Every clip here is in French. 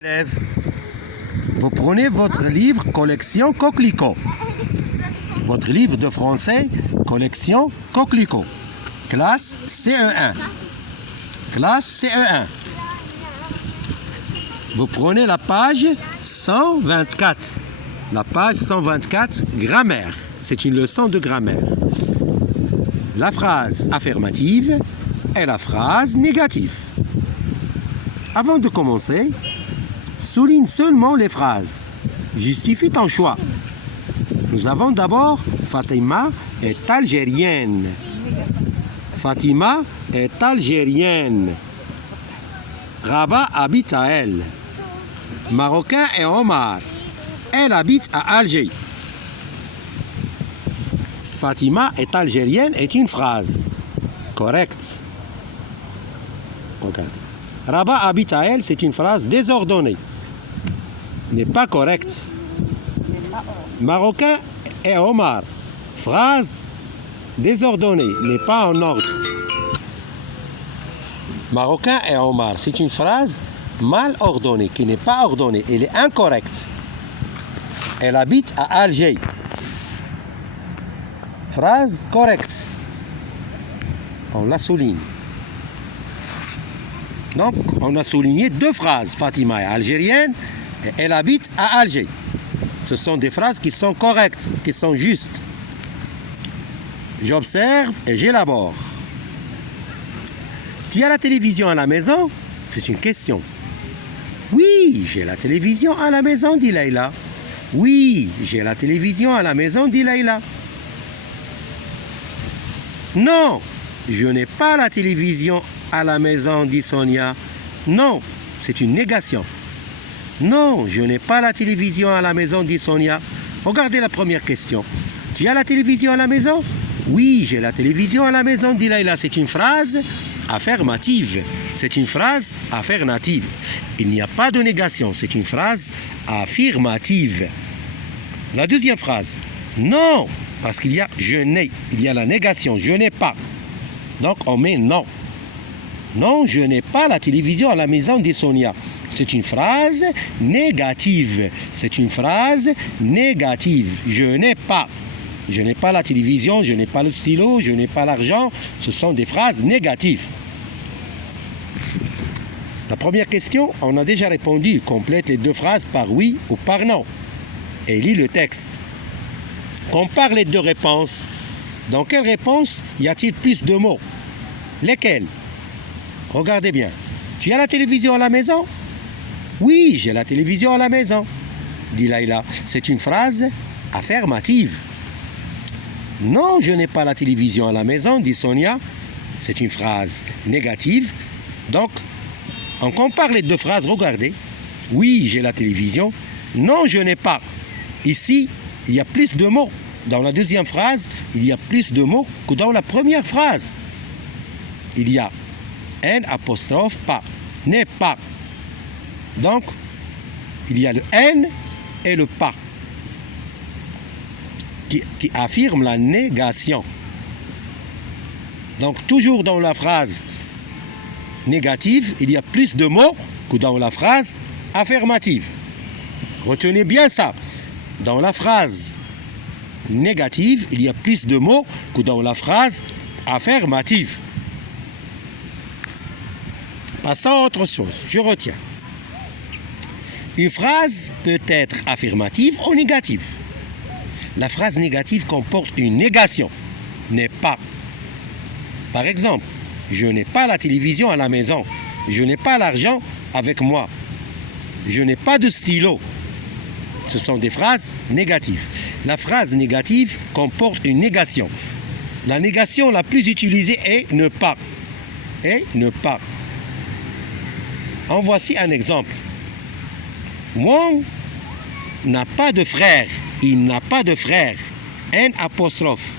Élèves, vous prenez votre livre collection Coquelicot. Votre livre de français collection Coquelicot. Classe CE1. Classe CE1. Vous prenez la page 124. La page 124, grammaire. C'est une leçon de grammaire. La phrase affirmative et la phrase négative. Avant de commencer, souligne seulement les phrases. Justifie ton choix. Nous avons d'abord Fatima est algérienne. Fatima est algérienne. Rabat habite à elle. Marocain est Omar. Elle habite à Alger. Fatima est algérienne est une phrase correcte. Regardez. Rabat habite à elle, c'est une phrase désordonnée. N'est pas correcte. Marocain est Omar. Phrase désordonnée, n'est pas en ordre. Marocain est Omar, c'est une phrase mal ordonnée, qui n'est pas ordonnée. Elle est incorrecte. Elle habite à Alger. Phrase correcte. On la souligne. Donc, on a souligné deux phrases. Fatima est algérienne et elle habite à Alger. Ce sont des phrases qui sont correctes, qui sont justes. J'observe et j'élabore. Tu as la télévision à la maison? C'est une question. Oui, j'ai la télévision à la maison, dit Leïla. Oui, j'ai la télévision à la maison, dit Leïla. Non, je n'ai pas la télévision à la maison, dit Sonia. Non, c'est une négation. Non, je n'ai pas la télévision à la maison, dit Sonia. Regardez la première question. Tu as la télévision à la maison? Oui, j'ai la télévision à la maison, dit Leïla. C'est une phrase affirmative. C'est une phrase affirmative. Il n'y a pas de négation. C'est une phrase affirmative. La deuxième phrase. Non, parce qu'il y a je n'ai. Il y a la négation. Je n'ai pas. Donc on met non. Non, je n'ai pas la télévision à la maison, dit Sonia. C'est une phrase négative. C'est une phrase négative. Je n'ai pas. Je n'ai pas la télévision, je n'ai pas le stylo, je n'ai pas l'argent. Ce sont des phrases négatives. La première question, on a déjà répondu. Complète les deux phrases par oui ou par non. Et lis le texte. Compare les deux réponses. Dans quelle réponse y a-t-il plus de mots? Lesquels? Regardez bien. Tu as la télévision à la maison? Oui, j'ai la télévision à la maison, dit Leïla. C'est une phrase affirmative. Non, je n'ai pas la télévision à la maison, dit Sonia. C'est une phrase négative. Donc, on compare les deux phrases. Regardez. Oui, j'ai la télévision. Non, je n'ai pas. Ici, il y a plus de mots. Dans la deuxième phrase, il y a plus de mots que dans la première phrase. Il y a N apostrophe pas, n'est pas. Donc, il y a le N et le pas qui affirment la négation. Donc, toujours dans la phrase négative, il y a plus de mots que dans la phrase affirmative. Retenez bien ça. Dans la phrase négative, il y a plus de mots que dans la phrase affirmative. Passons à autre chose, je retiens. Une phrase peut être affirmative ou négative. La phrase négative comporte une négation. N'est pas. Par exemple, je n'ai pas la télévision à la maison. Je n'ai pas l'argent avec moi. Je n'ai pas de stylo. Ce sont des phrases négatives. La phrase négative comporte une négation. La négation la plus utilisée est ne pas. Et ne pas. En voici un exemple. Wong n'a pas de frère. Il n'a pas de frère. N apostrophe.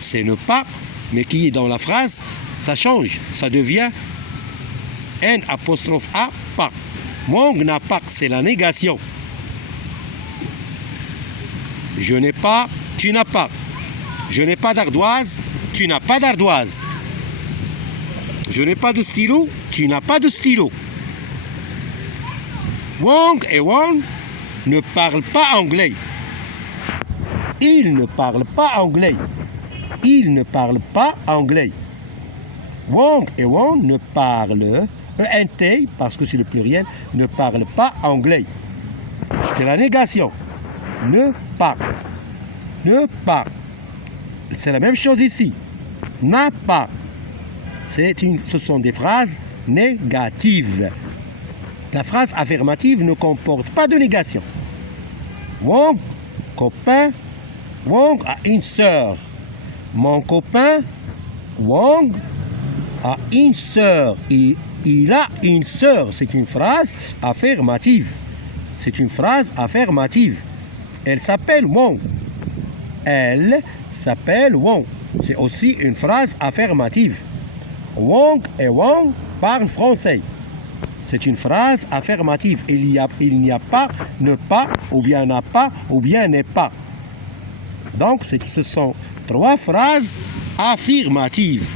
C'est ne pas, mais qui est dans la phrase, ça change. Ça devient N apostrophe A, pas. Wong n'a pas, c'est la négation. Je n'ai pas, tu n'as pas. Je n'ai pas d'ardoise, tu n'as pas d'ardoise. Je n'ai pas de stylo, tu n'as pas de stylo. Wang et Wang ne parlent pas anglais. Ils ne parlent pas anglais. Ils ne parlent pas anglais. Wang et Wang ne parlent, ENT, parce que c'est le pluriel, ne parlent pas anglais. C'est la négation. Ne pas. Ne pas. C'est la même chose ici. N'a pas. Ce sont des phrases négatives. La phrase affirmative ne comporte pas de négation. Wang, copain, Wang a une sœur. Mon copain, Wang, a une sœur. Il a une sœur. C'est une phrase affirmative. C'est une phrase affirmative. Elle s'appelle Wang. Elle s'appelle Wang. C'est aussi une phrase affirmative. Wang et Wang parlent français. C'est une phrase affirmative. Il n'y a pas, ne pas, ou bien n'a pas, ou bien n'est pas. Donc, ce sont trois phrases affirmatives.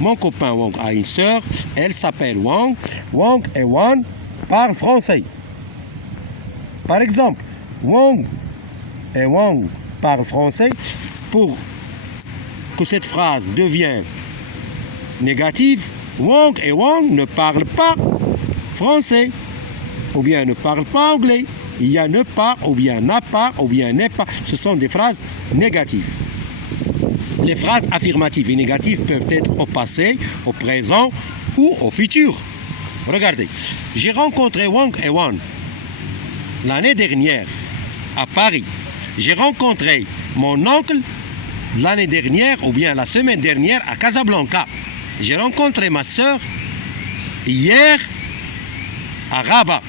Mon copain Wang a une sœur. Elle s'appelle Wang. Wang et Wang parlent français. Par exemple, Wang et Wang parlent français. Pour que cette phrase devienne négative, Wang et Wang ne parlent pas français, ou bien ne parlent pas anglais. Il y a ne pas, ou bien n'a pas, ou bien n'est pas. Ce sont des phrases négatives. Les phrases affirmatives et négatives peuvent être au passé, au présent ou au futur. Regardez, j'ai rencontré Wang et Wang l'année dernière à Paris. J'ai rencontré mon oncle l'année dernière ou bien la semaine dernière à Casablanca. J'ai rencontré ma sœur hier à Rabat.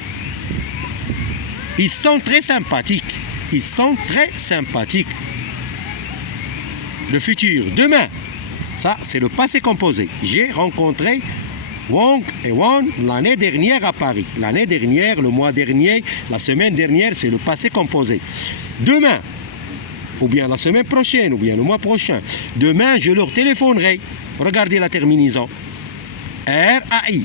Ils sont très sympathiques. Ils sont très sympathiques. Le futur, demain, ça c'est le passé composé. J'ai rencontré Wang et Wang l'année dernière à Paris. L'année dernière, le mois dernier, la semaine dernière, c'est le passé composé. Demain, ou bien la semaine prochaine, ou bien le mois prochain. Demain, je leur téléphonerai. Regardez la terminaison. R-A-I.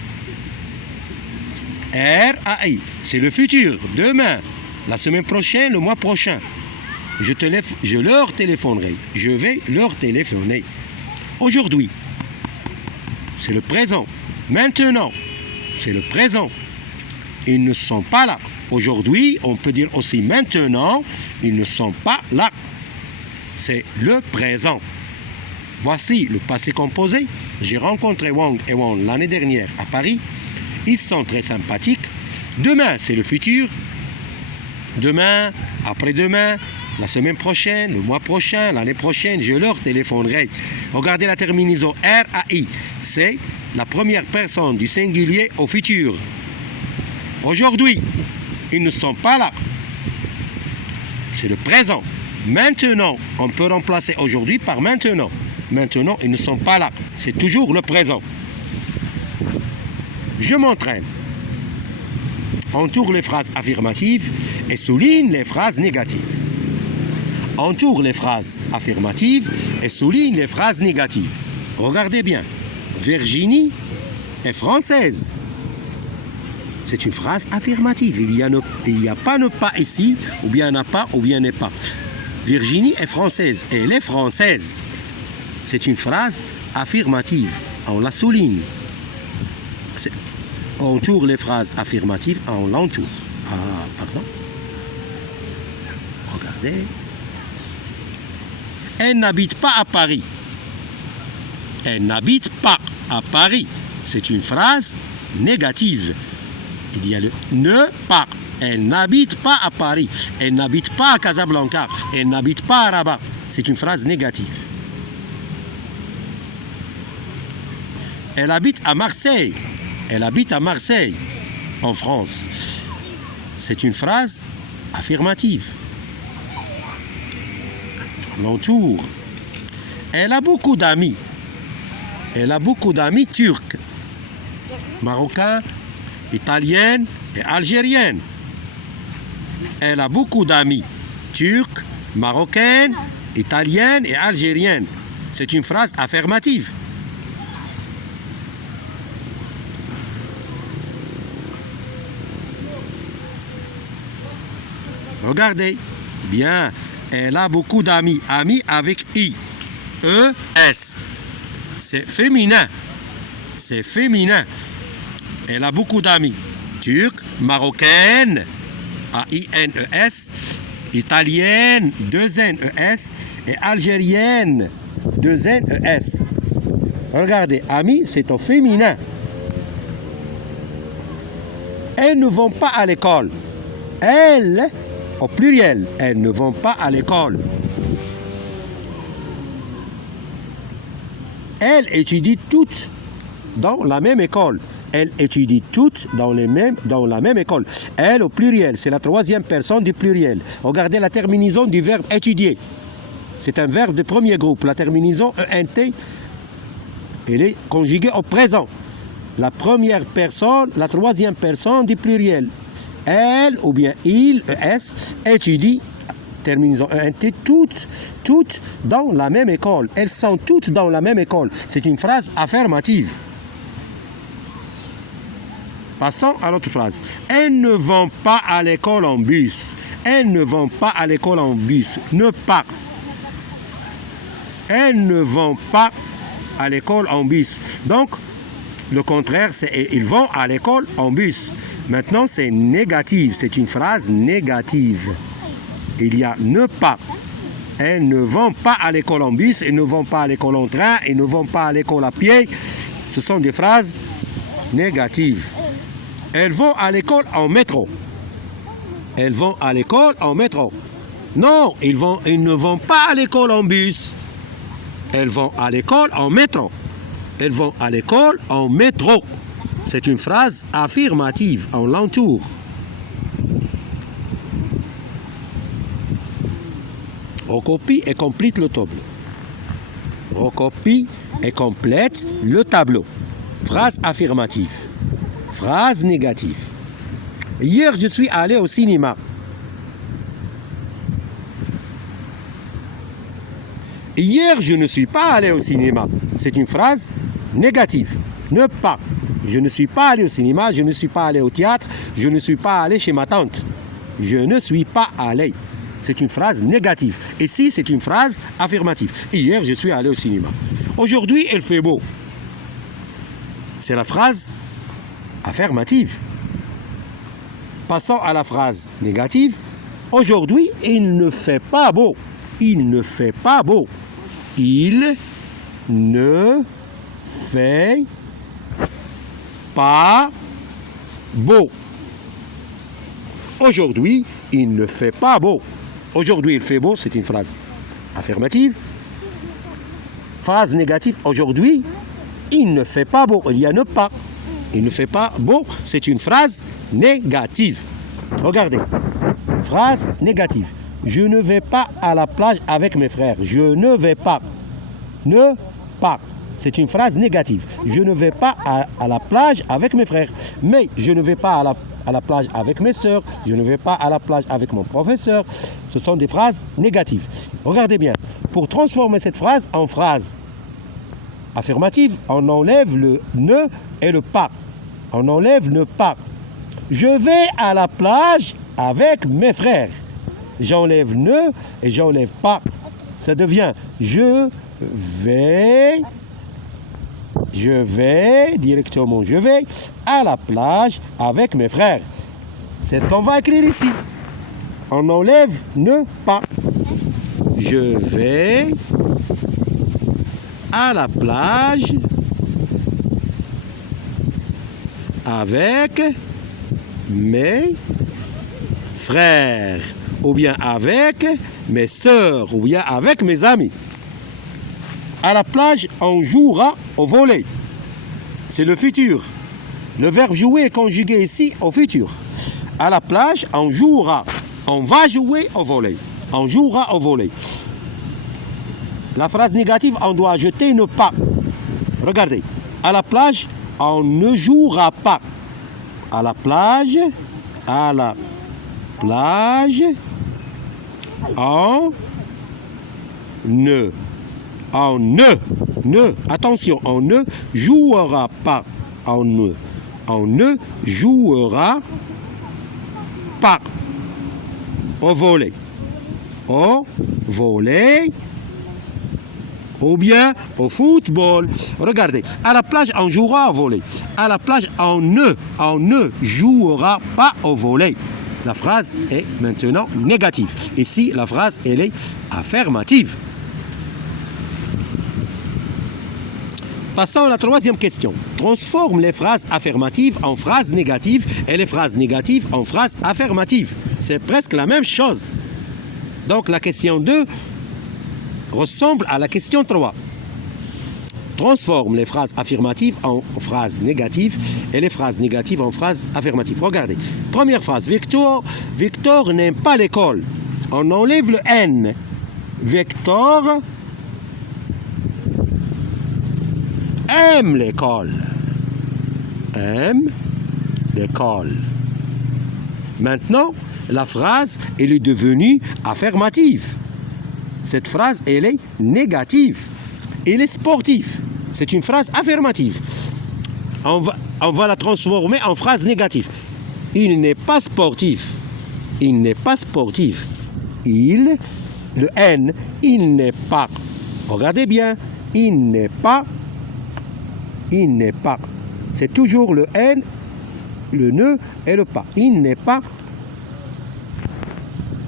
R-A-I. C'est le futur. Demain, la semaine prochaine, le mois prochain. Je leur téléphonerai. Je vais leur téléphoner. Aujourd'hui, c'est le présent. Maintenant, c'est le présent. Ils ne sont pas là. Aujourd'hui, on peut dire aussi maintenant, ils ne sont pas là. C'est le présent. Voici le passé composé. J'ai rencontré Wang et Wang l'année dernière à Paris. Ils sont très sympathiques. Demain, c'est le futur. Demain, après-demain, la semaine prochaine, le mois prochain, l'année prochaine, je leur téléphonerai. Regardez la terminaison R-A-I. C'est la première personne du singulier au futur. Aujourd'hui, ils ne sont pas là. C'est le présent. Maintenant, on peut remplacer aujourd'hui par maintenant. Maintenant, ils ne sont pas là. C'est toujours le présent. Je m'entraîne. Entoure les phrases affirmatives et souligne les phrases négatives. Entoure les phrases affirmatives et souligne les phrases négatives. Regardez bien. Virginie est française. C'est une phrase affirmative. Il y a pas ne pas ici, ou bien n'a pas, ou bien n'est pas. Virginie est française. Elle est française. C'est une phrase affirmative. On la souligne. On entoure les phrases affirmatives, on l'entoure. Ah, pardon. Regardez. Elle n'habite pas à Paris. Elle n'habite pas à Paris. C'est une phrase négative. Il y a le ne pas. Elle n'habite pas à Paris. Elle n'habite pas à Casablanca. Elle n'habite pas à Rabat. C'est une phrase négative. Elle habite à Marseille. Elle habite à Marseille, en France. C'est une phrase affirmative. L'entoure. Elle a beaucoup d'amis. Elle a beaucoup d'amis turcs, marocains, italiennes et algériennes. Elle a beaucoup d'amis turcs, marocaines, italiennes et algériennes. C'est une phrase affirmative. Regardez. Bien. Elle a beaucoup d'amis. Amis avec I. E-S. C'est féminin. C'est féminin. Elle a beaucoup d'amis. Turque, marocaine, A-I-N-E-S, italienne, 2 N-E-S, et algérienne, 2 N-E-S. Regardez, amis, c'est au féminin. Elles ne vont pas à l'école. Elles, au pluriel, elles ne vont pas à l'école. Elles étudient toutes dans la même école. Elles étudient toutes dans la même école. Elle au pluriel, c'est la 3e personne du pluriel. Regardez la terminaison du verbe étudier. C'est un verbe de premier groupe. La terminaison ENT, elle est conjuguée au présent. La première personne, la 3e personne du pluriel. Elle ou bien il, ES, étudie, terminaison ENT, toutes dans la même école. Elles sont toutes dans la même école. C'est une phrase affirmative. Passons à l'autre phrase. Elles ne vont pas à l'école en bus. Elles ne vont pas à l'école en bus. Ne pas. Elles ne vont pas à l'école en bus. Donc, le contraire, c'est ils vont à l'école en bus. Maintenant, c'est négatif. C'est une phrase négative. Il y a ne pas. Elles ne vont pas à l'école en bus. Elles ne vont pas à l'école en train. Elles ne vont pas à l'école à pied. Ce sont des phrases négatives. Elles vont à l'école en métro. Elles vont à l'école en métro. Non, ils ne vont pas à l'école en bus. Elles vont à l'école en métro. Elles vont à l'école en métro. C'est une phrase affirmative. On l'entoure. Recopie et complète le tableau. Recopie et complète le tableau. Phrase affirmative. Phrase négative. Hier, je suis allé au cinéma. Hier, je ne suis pas allé au cinéma. C'est une phrase négative. Ne pas. Je ne suis pas allé au cinéma, je ne suis pas allé au théâtre, je ne suis pas allé chez ma tante. Je ne suis pas allé. C'est une phrase négative. Ici, c'est une phrase affirmative. Hier, je suis allé au cinéma. Aujourd'hui, il fait beau. C'est la phrase affirmative. Passons à la phrase négative. Aujourd'hui, il ne fait pas beau. Il ne fait pas beau. Il ne fait pas beau. Aujourd'hui, il ne fait pas beau. Aujourd'hui, il fait beau, c'est une phrase affirmative. Phrase négative. Aujourd'hui, il ne fait pas beau. Il y a ne pas. Il ne fait pas beau, c'est une phrase négative. Regardez. Phrase négative. Je ne vais pas à la plage avec mes frères. Je ne vais pas. Ne pas. C'est une phrase négative. Je ne vais pas à la plage avec mes frères. Mais je ne vais pas à la plage avec mes sœurs. Je ne vais pas à la plage avec mon professeur. Ce sont des phrases négatives. Regardez bien. Pour transformer cette phrase en phrase affirmative, on enlève le ne et le pas. On enlève ne pas. Je vais à la plage avec mes frères. J'enlève ne et j'enlève pas. Ça devient je vais, directement je vais à la plage avec mes frères. C'est ce qu'on va écrire ici. On enlève ne pas. Je vais à la plage avec mes frères, ou bien avec mes sœurs, ou bien avec mes amis. À la plage, on jouera au volley. C'est le futur. Le verbe jouer est conjugué ici au futur. À la plage, on jouera. On va jouer au volley. On jouera au volley. La phrase négative, on doit ajouter ne pas. Regardez. À la plage, on ne jouera pas. À la plage, on ne, attention, on ne jouera pas. On ne jouera pas. au volley. Au volley ou bien au football. Regardez, à la plage, on jouera au volley. À la plage, on ne jouera pas au volley. La phrase est maintenant négative. Ici, la phrase, elle est affirmative. Passons à la troisième question. Transforme les phrases affirmatives en phrases négatives et les phrases négatives en phrases affirmatives. C'est presque la même chose. Donc la question 2 ressemble à la question 3. Transforme les phrases affirmatives en phrases négatives et les phrases négatives en phrases affirmatives. Regardez. Première phrase. Victor n'aime pas l'école. On enlève le N. Victor aime l'école. Aime l'école. Maintenant, la phrase, elle est devenue affirmative. Cette phrase, elle est négative. Elle est sportive. C'est une phrase affirmative. On va la transformer en phrase négative. Il n'est pas sportif. Il n'est pas sportif. Le N, il n'est pas. Regardez bien. Il n'est pas. Il n'est pas. C'est toujours le N, le ne et le pas. Il n'est pas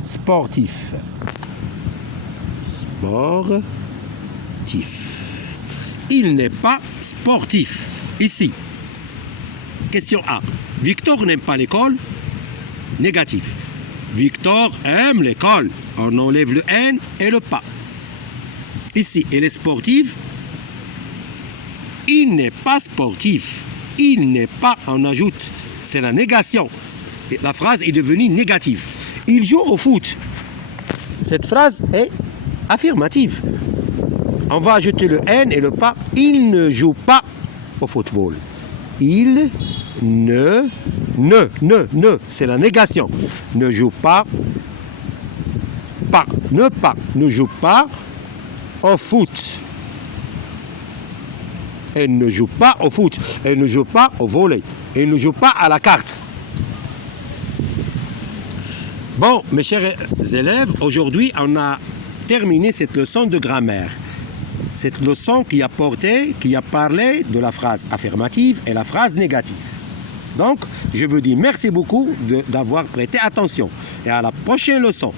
sportif. Sportif. Il n'est pas sportif. Ici. Question A. Victor n'aime pas l'école. Négatif. Victor aime l'école. On enlève le N et le pas. Ici, elle est sportive. Il n'est pas sportif. Il n'est pas, on ajoute. C'est la négation. Et la phrase est devenue négative. Il joue au foot. Cette phrase est affirmative. On va ajouter le N et le pas. Il ne joue pas au football. Il ne, c'est la négation. Ne joue pas, ne joue pas au foot. Elle ne joue pas au foot. Elle ne joue pas au volley. Elle ne joue pas à la carte. Bon, mes chers élèves, aujourd'hui, on a terminé cette leçon de grammaire. Cette leçon qui a parlé de la phrase affirmative et la phrase négative. Donc, je vous dis merci beaucoup d'avoir prêté attention. Et à la prochaine leçon.